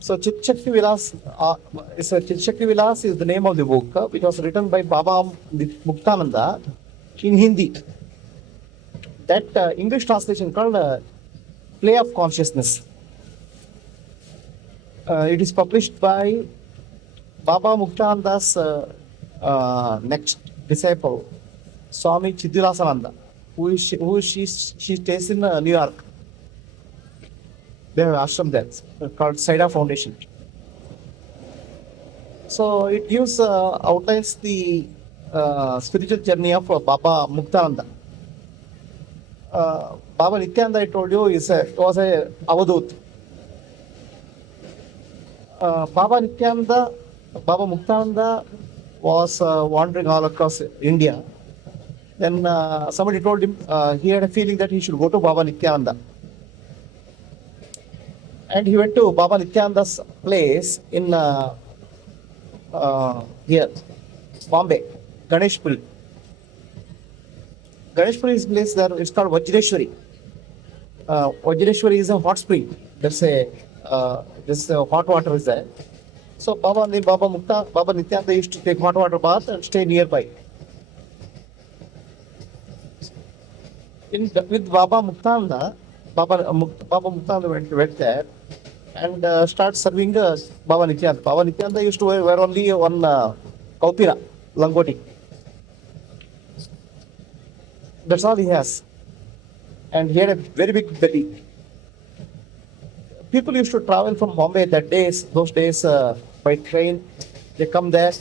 So Chit Shakti Vilas, Chit Shakti Vilas is the name of the book, which was written by Baba Muktananda in Hindi. That English translation called Play of Consciousness. It is published by Baba Muktananda's next disciple, Swami Chidilasananda, she stays in New York. They have ashram there called Saida Foundation. So it gives outlines the spiritual journey of Baba Muktananda. Baba Nityananda, I told you, was a Avadut. Baba Muktananda was wandering all across India. Then somebody told him he had a feeling that he should go to Baba Nityananda. And he went to Baba Nityananda's place in here, Bombay, Ganeshpuri. Ganeshpuri's place there, it's called Vajreshwari. Vajreshwari is a hot spring. There's a hot water is there. So Baba Nityananda used to take hot water bath and stay nearby. With Baba Muktananda, Baba Muktananda went there and start serving Baba Nityananda. Baba Nityananda used to wear only one kaupira, langoti. That's all he has. And he had a very big belly. People used to travel from Bombay those days by train. They come there.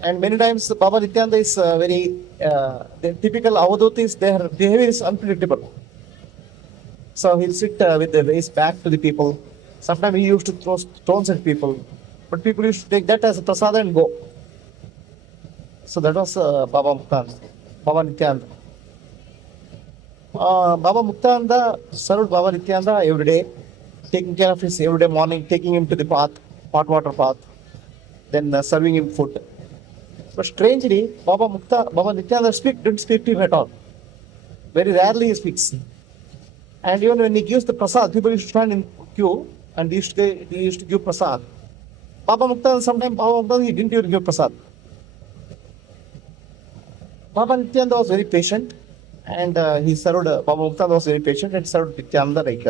And many times Baba Nityananda is the typical Avadutis, their behavior is unpredictable. So he'll sit with his back to the people. Sometimes he used to throw stones at people. But people used to take that as a prasada and go. So that was Baba Nityananda. Baba Muktananda served Baba Nityananda every day, taking care of his everyday morning, taking him to the path, hot water path, then serving him food. But strangely, Baba Nityananda didn't speak to him at all. Very rarely he speaks. And even when he gives the prasad, people used to stand in queue and he used to give prasad. Sometimes he didn't even give prasad. Baba Nityananda was very patient and he served, Baba Muktananda was very patient and served Nityananda like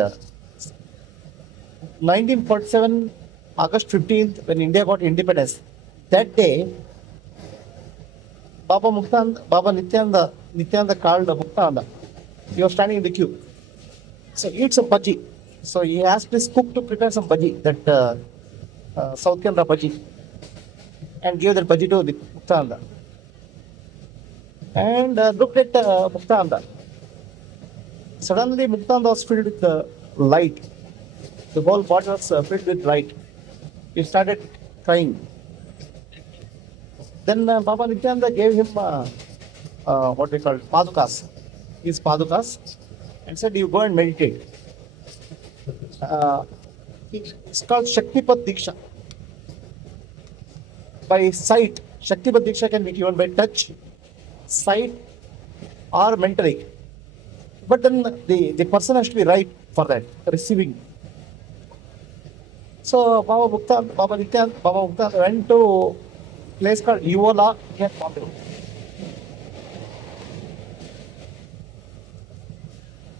1947, August 15th, when India got independence. That day, Nityananda called Muktananda. He was standing in the queue. So he eats some bhaji. So he asked his cook to prepare some bhaji, that South Canada bhaji, and gave that bhaji to Muktananda. And looked at Muktananda. Suddenly Muktananda was filled with light. The whole body was filled with light. He started crying. Then Baba Nityananda gave him what we call padukas, his padukas, and said, "You go and meditate." It's called Shaktipat Diksha. By sight, Shaktipat Diksha can be given by touch, sight, or mentally. But then the person has to be right for that, receiving. So Baba Nityananda went to a place called Uola near Bombay.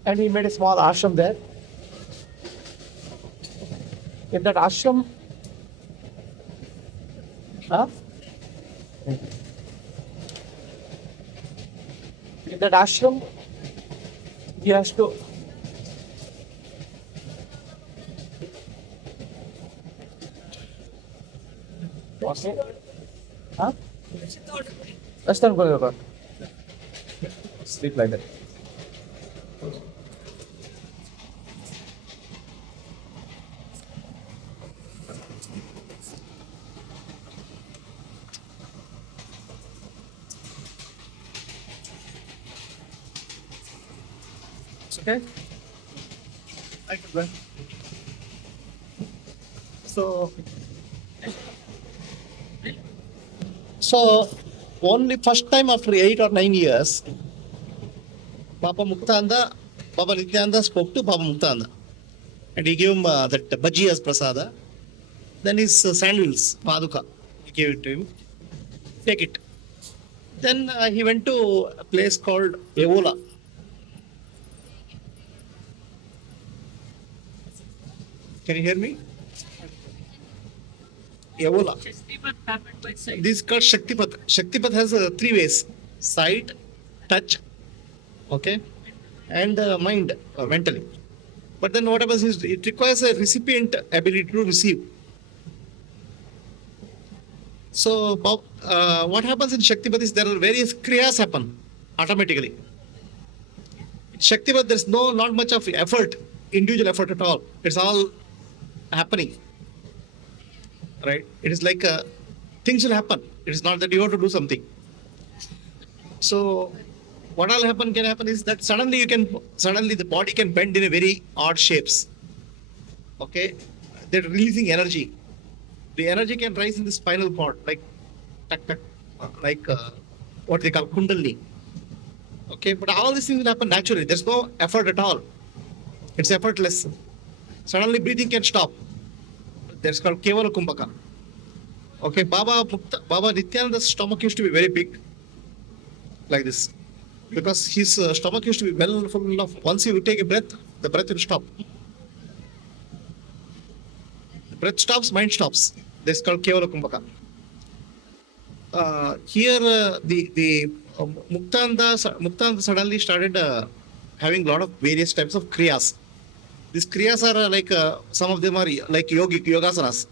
And he made a small ashram there. In that ashram, he has to Let's not go over. Sleep like that. It's okay? I can go. So only first time after 8 or 9 years, Baba Nityananda spoke to Baba Muktananda. And he gave him that bhaji as prasada. Then his sandals, Paduka, he gave it to him. Take it. Then he went to a place called Evola. Can you hear me? Evola. Shaktipat happened by sight. This is called Shaktipat. Shaktipat has three ways: sight, touch, okay, and mind, mentally. But then what happens is it requires a recipient ability to receive. So what happens in Shaktipat is there are various kriyas happen automatically. In Shaktipat there's not much of effort, individual effort at all. It's all happening. Right? It is like things will happen. It is not that you have to do something. So what will happen can happen is that suddenly the body can bend in a very odd shapes. Okay, they're releasing energy. The energy can rise in the spinal cord, like tuck, tuck, like what they call kundalini. Okay, but all these things will happen naturally. There's no effort at all. It's effortless. Suddenly breathing can stop. That's called Kevala Kumbhaka. Okay, Baba Nityananda's stomach used to be very big, like this, because his stomach used to be well full of. Once he would take a breath, the breath will stop. The breath stops, mind stops. That's called Kevala Kumbhaka. Here, the Muktananda suddenly started having a lot of various types of kriyas. These kriyas are like some of them are like yogasanas,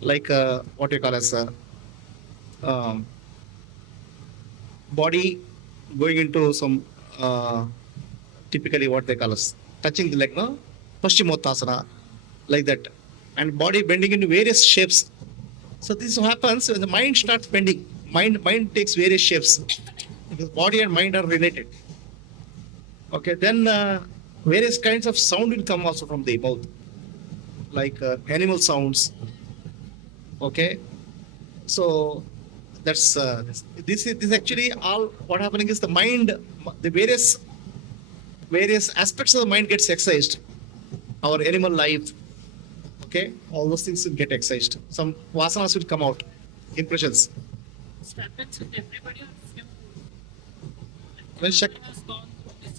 like what you call as body going into some typically what they call as touching the leg, no, Paschimottanasana, like that, and body bending into various shapes. So this happens when the mind starts bending. Mind takes various shapes because body and mind are related. Okay, then various kinds of sound will come also from the mouth, like animal sounds. Okay, so that's this is actually all. What happening is the mind, the various aspects of the mind gets exercised. Our animal life, okay, all those things will get exercised. Some vasanas will come out, impressions. This happens with everybody. When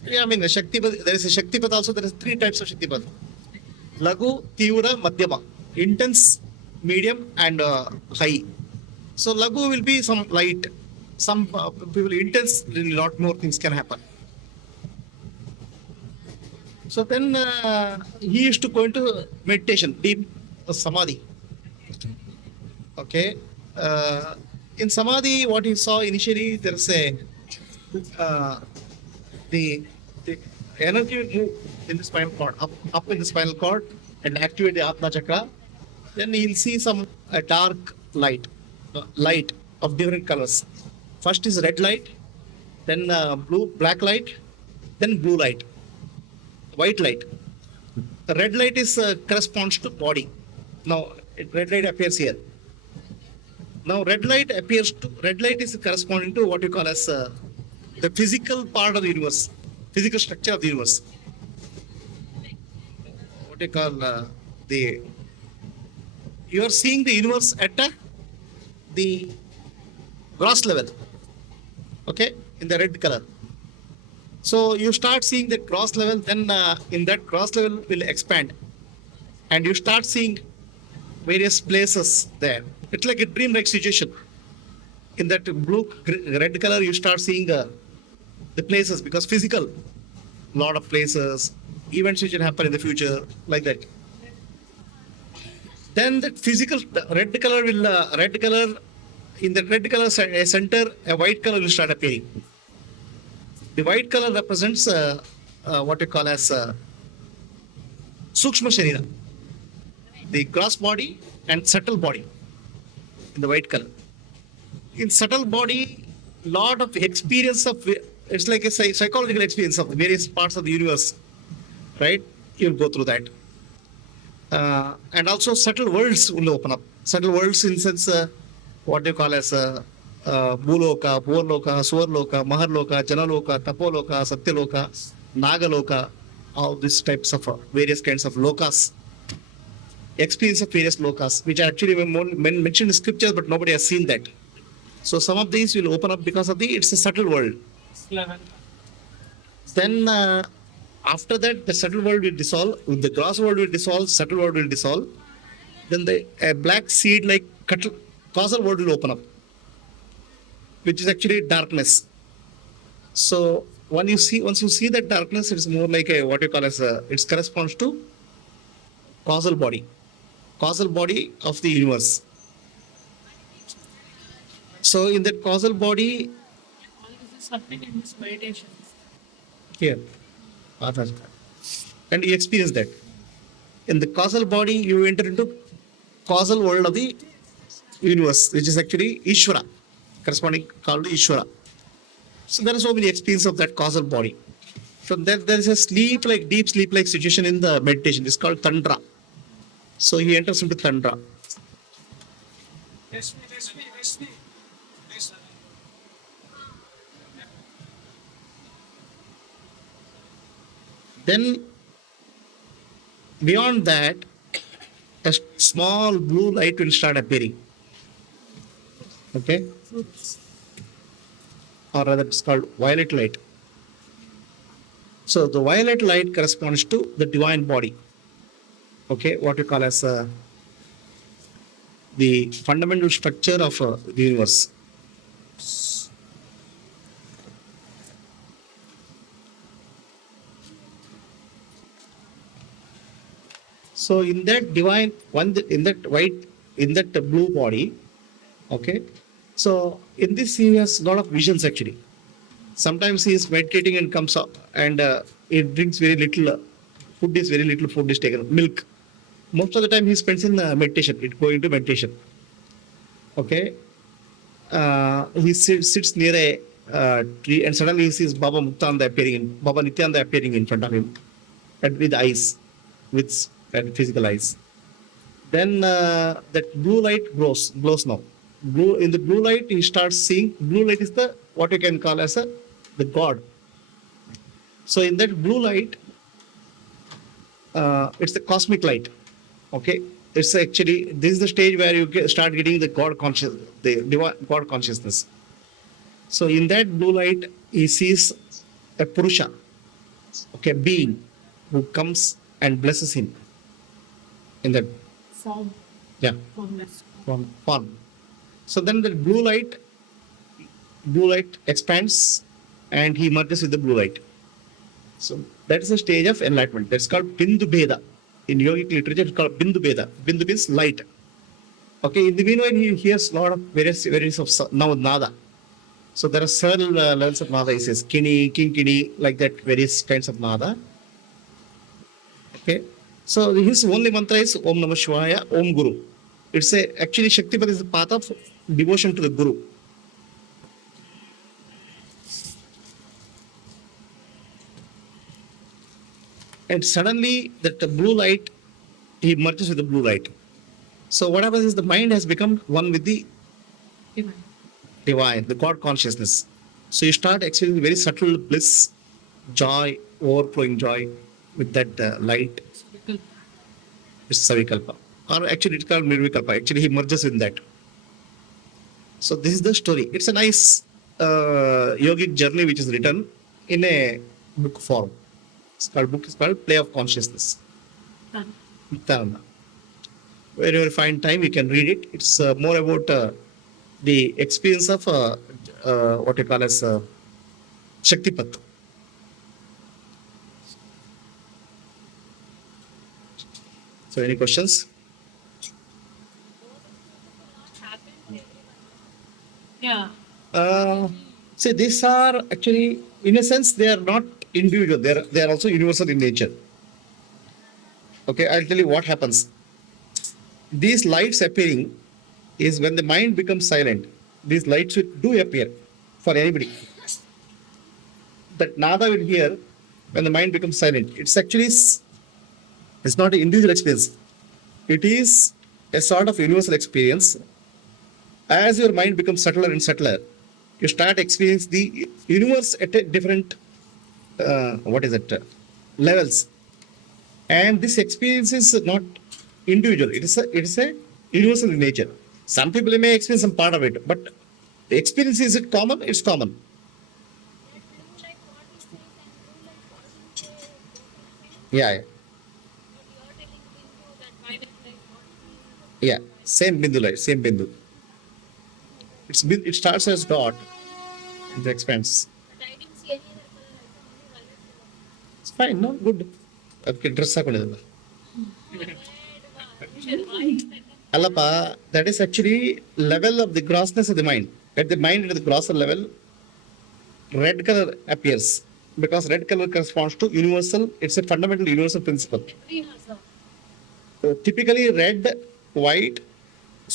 yeah, I mean, Shaktipat, there is a Shaktipat also. There is three types of Shaktipat: Lagu, Tivra, Madhyama. Intense, medium, and high. So Lagu will be some light. Some people intense, a lot more things can happen. So then he used to go into meditation, deep samadhi. Okay. In samadhi, what he saw initially, there's a the energy will move in the spinal cord, up in the spinal cord, and activate the Atma chakra. Then he'll see some dark light of different colors. First is red light, then black light, then blue light, white light. The red light is corresponds to body. Now red light appears here. Now red light is corresponding to what you call as the physical part of the universe, physical structure of the universe. What you call you are seeing the universe at the gross level, okay, in the red color. So you start seeing that gross level, then in that gross level will expand, and you start seeing various places there. It's like a dream-like situation. In that red color, you start seeing the places, because physical, lot of places, events which will happen in the future, like that. Then that physical red color will in the red color center, a white color will start appearing. The white color represents what you call as Sukshma Sharira, the gross body and subtle body in the white color. In subtle body, lot of experience of, it's like a psychological experience of various parts of the universe, right? You'll go through that. And also subtle worlds will open up. Subtle worlds in sense, what they call as Bhuloka, Bhurloka, Swarloka, Maharloka, Janaloka, Tapoloka, Satyaloka, Nagaloka, all these types of various kinds of lokas experience of various lokas, which are actually mentioned in scriptures, but nobody has seen that. So some of these will open up because of it's a subtle world. 11. Then after that, the subtle world will dissolve, the gross world will dissolve, subtle world will dissolve. Then the black seed like causal world will open up, which is actually darkness. So once you see that darkness, it's more like a what you call as it corresponds to causal body of the universe. So in that causal body, All this is happening in this meditation. here, and you experience that. In the causal body, you enter into causal world of the universe, which is actually Ishvara, corresponding called Ishvara. So there are so many experiences of that causal body. So there is a deep sleep-like situation in the meditation. It's called Tantra. So he enters into Tantra. Then beyond that, a small blue light will start appearing. Okay? Or rather, it's called violet light. So the violet light corresponds to the divine body. Okay, what you call as the fundamental structure of the universe. So in that divine one, in that blue body, okay. So in this he has a lot of visions actually. Sometimes he is meditating and comes up and he drinks very little food. Is very little food is taken. Milk. Most of the time he spends in meditation. It going into meditation. Okay. He sits near a tree and suddenly he sees Baba Nityananda appearing in front of him, and with eyes, with physical eyes. Then that blue light glows now. In the blue light, he starts seeing. Blue light is the what you can call as the God. So in that blue light, it's the cosmic light. Okay, it's actually this is the stage where you start getting the divine God consciousness. So in that blue light, he sees a Purusha, okay, being who comes and blesses him in that Form. yeah Formless. form. So then the blue light expands and he merges with the blue light. So that is a stage of enlightenment. That's called Bindu Bheda. In yogic literature, it's called Bindu Bheda. Bindu means light. Okay, in the meanwhile, he hears a lot of various of now nada. So there are several levels of nada. He says kini, kinkini, like that, various kinds of nada. Okay, so his only mantra is Om Namah Shivaya, Om Guru. It's actually Shaktipat is the path of devotion to the Guru. And suddenly that blue light, he merges with the blue light. So what happens is the mind has become one with the divine, the God consciousness. So you start experiencing very subtle bliss, joy, overflowing joy with that light. It's Savikalpa. Or actually it's called Nirvikalpa. Actually he merges in that. So this is the story. It's a nice yogic journey which is written in a book form. Book is called Play of Consciousness. Dharma. Whenever you find time, you can read it. It's more about the experience of what you call as Shaktipat. So, any questions? Yeah. See, these are actually, in a sense, they are not individual. They are also universal in nature. Okay, I'll tell you what happens. These lights appearing is when the mind becomes silent. These lights do appear for anybody. That nada will hear when the mind becomes silent. It's not an individual experience. It is a sort of universal experience. As your mind becomes subtler and subtler, you start experiencing the universe at a different levels. And this experience is not individual. It is a universal in nature. Some people may experience some part of it, but the experience, is it common? It's common. Yeah, yeah. Yeah. Same bindu light, same bindu. It starts as dot, it expands. It's fine, no? Good. ಅದಕ್ಕೆ dress ಹಾಕೊಂಡಿದ್ದಲ್ಲ ಅಲ್ಲಪ್ಪ, that is actually level of the grossness of the mind. At the mind, at the grosser level, red color appears because red color corresponds to universal. It's a fundamental universal principle. Typically red, white.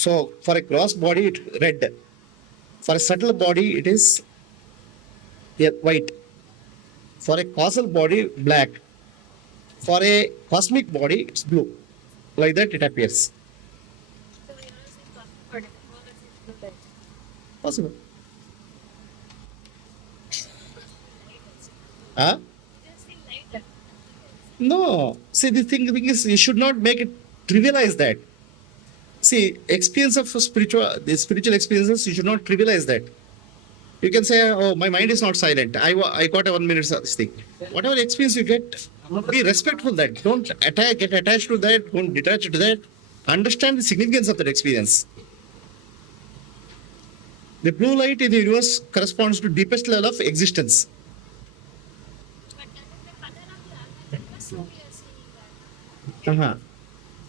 So for a gross body, it's red. For a subtle body, it is white. For a causal body, black. For a cosmic body, it's blue. Like that, it appears. Possible. Huh? No. See, the thing is, you should not make it trivialize that. See, experience of the spiritual experiences, you should not trivialize that. You can say, oh, my mind is not silent. I got a 1 minute of this thing. Whatever experience you get, be respectful that. Don't get attached to that. Don't detach to that. Understand the significance of that experience. The blue light in the universe corresponds to deepest level of existence.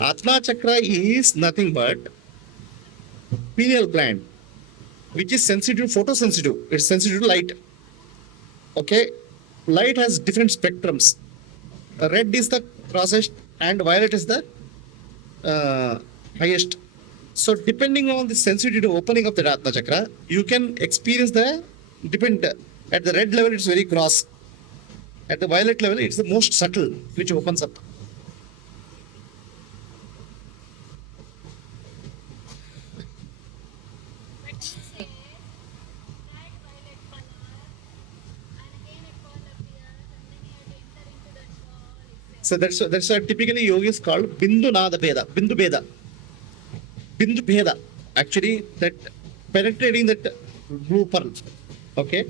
Atma chakra is nothing but pineal gland, which is sensitive, photosensitive. It's sensitive to light. Okay, light has different spectrums. Red is the crossest, and violet is the highest. So depending on the sensitivity opening of the Atma chakra, you can experience at the red level, it's very gross. At the violet level, it's the most subtle, which opens up. So that's what typically yogis called bindu nada bheda, bindu bheda. Bindu bheda, actually that penetrating that blue pearl. Okay.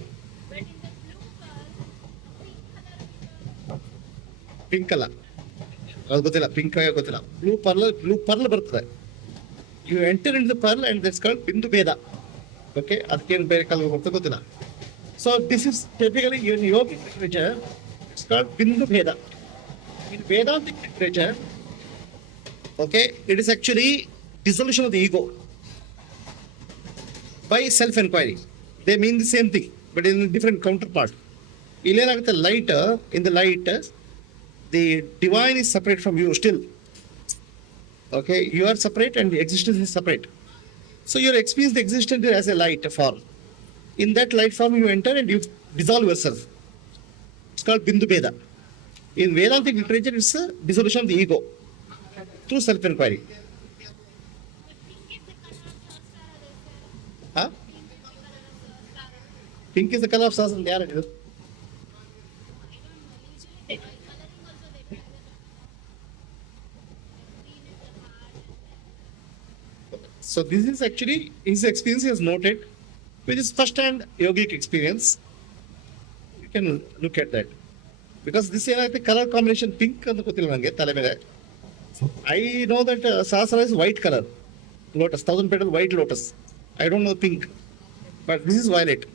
Pink color. ಅದು ಗೊತ್ತಿಲ್ಲ, pink ಗೊತ್ತಿಲ್ಲ. Blue pearl ಬರ್ತದೆ. You enter into the pearl and that's called bindu bheda. Okay, ಅದಕ್ಕೇನು ಬೇರೆ colour ಬರ್ತದೆ ಗೊತ್ತಿಲ್ಲ. So this is typically in yogic literature, it's called bindu bheda. In Vedantic literature, okay, it is actually dissolution of the ego by self-enquiry. They mean the same thing, but in a different counterpart. In the light, the divine is separate from you still. Okay, you are separate and the existence is separate. So you experience the existence as a light form. In that light form, you enter and you dissolve yourself. It's called bindu bheda. In Vedantic literature, it's a dissolution of the ego through self-enquiry. Huh? Pink is the color of sasana. So this is actually his experience he has noted, which is first-hand yogic experience. You can look at that. Because this is the color combination pink and the I know that sasana is white color. Lotus, 1,000 petal white lotus. I don't know pink. But this is violet.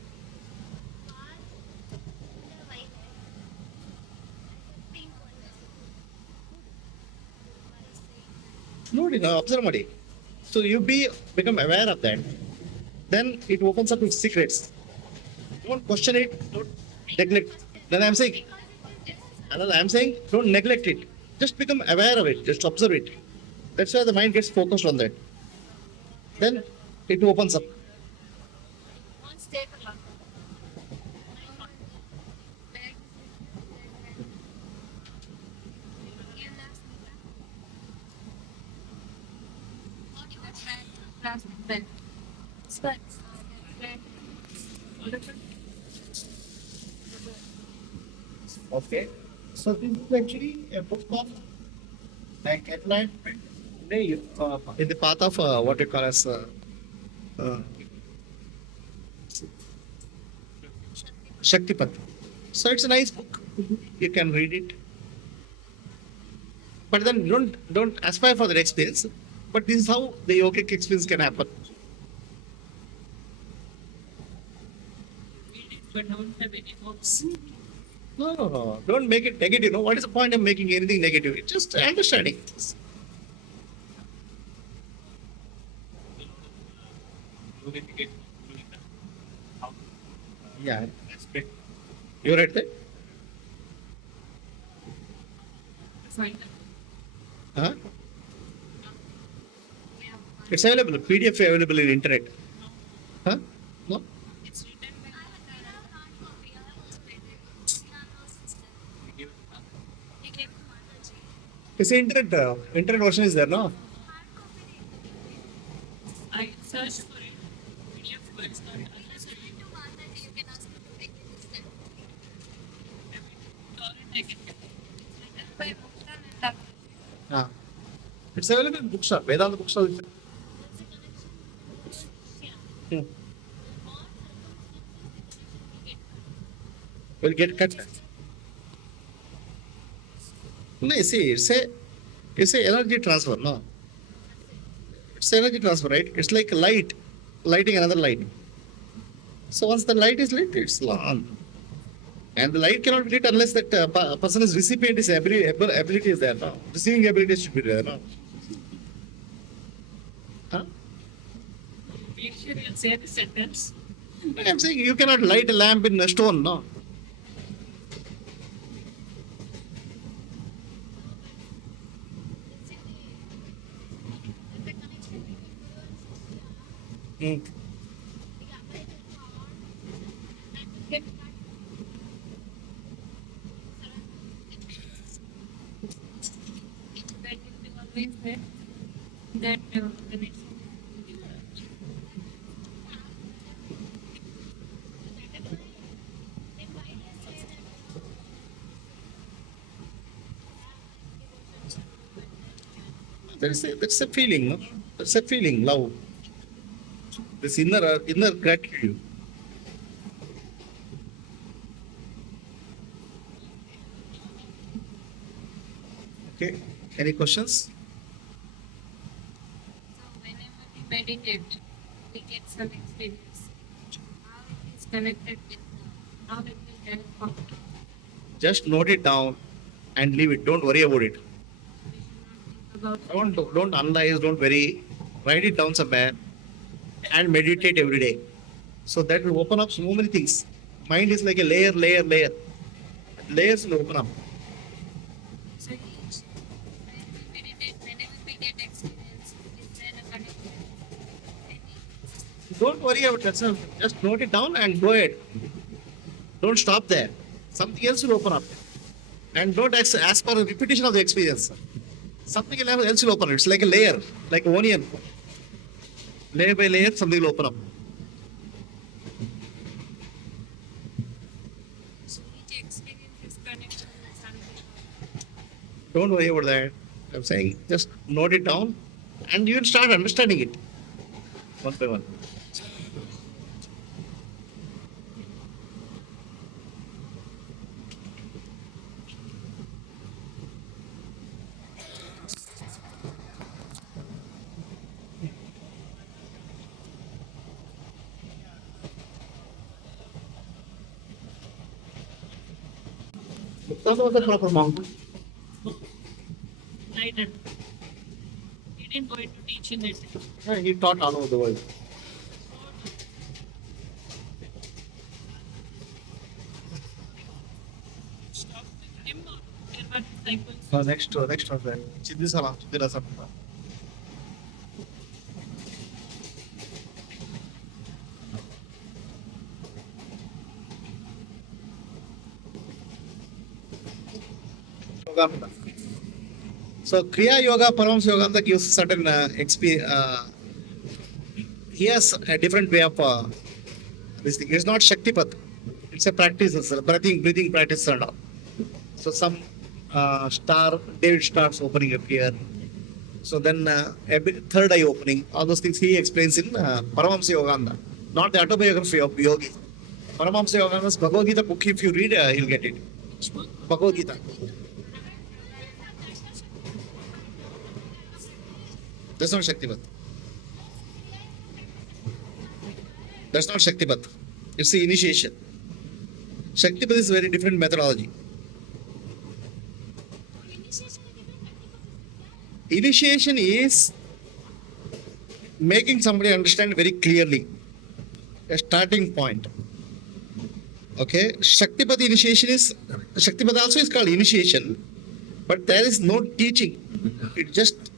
Nodi, observe Madi. So you become aware of that. Then it opens up with secrets. Don't question it, don't neglect. Then I'm saying don't neglect it. Just become aware of it, just observe it. That's why the mind gets focused on that. Then it opens up. Okay. So this is actually a book of like Enlightenment In the path of what you call as uh, Shakti Path. So it's a nice book. You can read it. But then don't aspire for that experience. But this is how the yogic experience can happen. Read it, but don't have any hopes. No. Don't make it negative. No, what is the point of making anything negative? It's just understanding. Yeah. You're right there? Fine. Huh? It's available. PDF available in internet. Huh? No? It's written by It's the internet version is there, no? I searched for it. PDF, but it's not. Unless I can get it. Ah. It's available in bookshop. Vedanta bookshop. Hmm. Will get cut. No, you see, it's a energy transfer, no? It's energy transfer, right? It's like light, lighting another light. So once the light is lit, it's on. And the light cannot be lit unless that person is recipient, his ability is there, no? Receiving ability should be there, no? Huh? Make sure you say the sentence. I'm saying you cannot light a lamp in a stone, no? Hmm. That will be always there. That the next That's a feeling, no? That's a feeling, love. This inner gratitude. Okay. Any questions? So whenever we meditate, we get some experience. How it is connected with how it will help. Just note it down and leave it. Don't worry about it. About Don't analyze. Don't worry. Write it down somewhere and meditate every day. So that will open up so many things. Mind is like a layer. Layers will open up. so each when we meditate, whenever we get experience, is there a connection? Any Don't worry about yourself. Just note it down and go ahead. Don't stop there. Something else will open up. And don't ask for a repetition of the experience. Something else will open up. It's like a layer, like an onion. Layer by layer, something will open up. so each experience is connected with something. Don't worry about that. I'm saying just note it down and you will start understanding it one by one. Enlightenment. He didn't go into teaching it. Yeah, he taught all over the world. Stop with him or there were disciples. Next was that. Chidisala, Chidisala. So Kriya Yoga, Params Yoga gives certain experience. He has a different way of this thing. It's not Shakti Path. It's a practice, it's a breathing practice and all. So some David starts opening up here. So then third eye opening, all those things he explains in Paramahamsa Yogananda, not the autobiography of Yogi. Paramahamsa Yogananda's Bhagavad Gita book, if you read, you'll get it. Bhagavad Gita. That's not Shaktipat. That's not Shaktipat. It's the initiation. Shaktipat is a very different methodology. Initiation is making somebody understand very clearly a starting point. Okay, Shaktipat initiation is, Shaktipat also is called initiation, but there is no teaching. It's just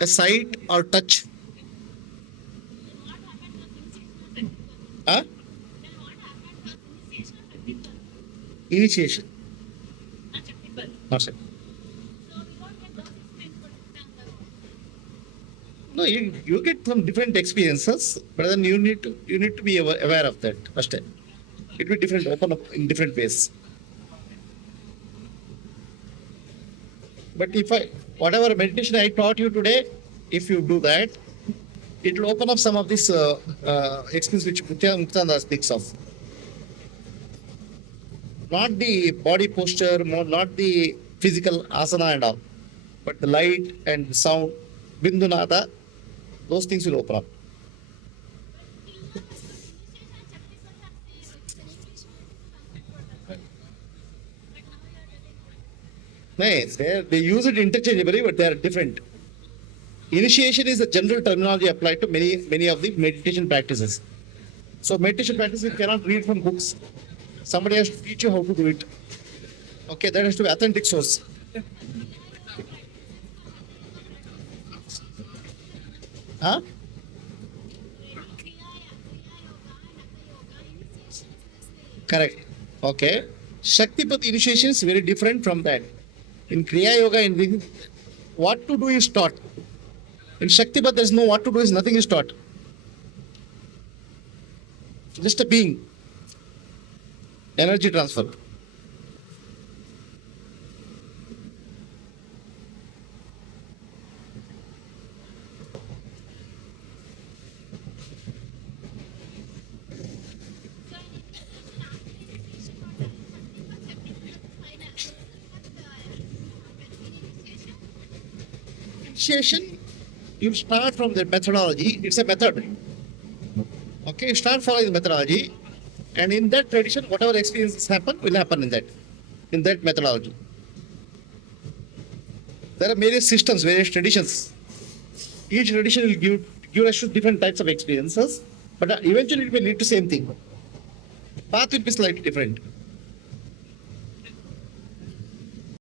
a sight or touch. Huh? Initiation. Not Shakti. No, you get some different experiences, but then you need to be aware of that first. It will be different, open up in different ways. But whatever meditation I taught you today, if you do that, it will open up some of this experience which Muktanda speaks of. Not the body posture, not the physical asana and all, but the light and the sound, Bindunada, those things will open up. No, they use it interchangeably, but they are different. Initiation is a general terminology applied to many of the meditation practices. So meditation practices you cannot read from books. Somebody has to teach you how to do it. Okay, that has to be authentic source. Huh? Correct. Okay. Shaktipat initiation is very different from that. In Kriya Yoga, what to do is taught. In Shaktipat, there is no what to do, is nothing is taught. Just a being. Energy transfer. Initiation, you start from the methodology. It's a method. Okay, you start following the methodology, and in that tradition, whatever experiences happen will happen in that methodology. There are various systems, various traditions. Each tradition will give us different types of experiences, but eventually it will lead to same thing. Path will be slightly different.